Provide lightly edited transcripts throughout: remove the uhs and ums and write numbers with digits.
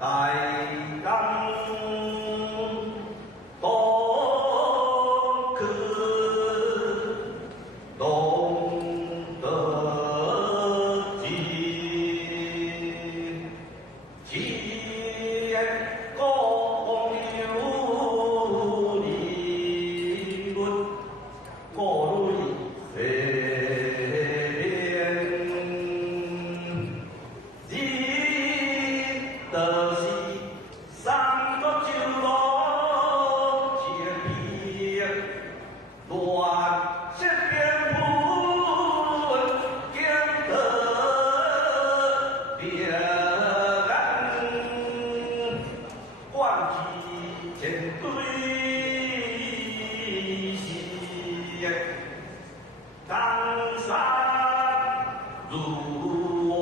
大江东去东得吉，其公有理论，过虑世人，就是三国九路千篇，乱世变盘，经得别人，唤起前对时，江山如画。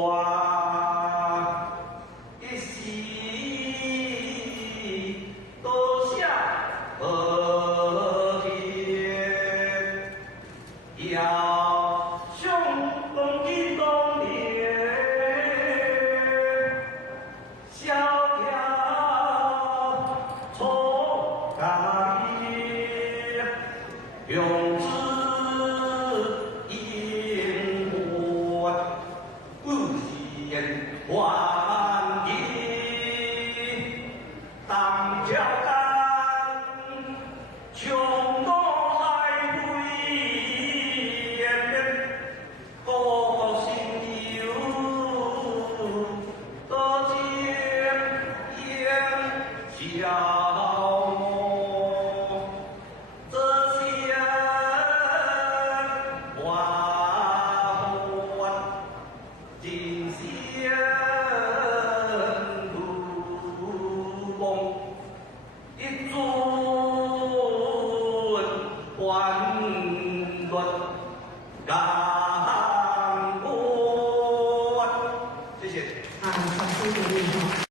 一夕多下和天，要雄风的东烈，萧条冲干叶，用之引我不嫌还疑。当挑担，穷东海归雁，高兴游，得见烟消磨，这些花欢尽显如梦。一尊万论感官，谢谢。啊，小谢谢谢。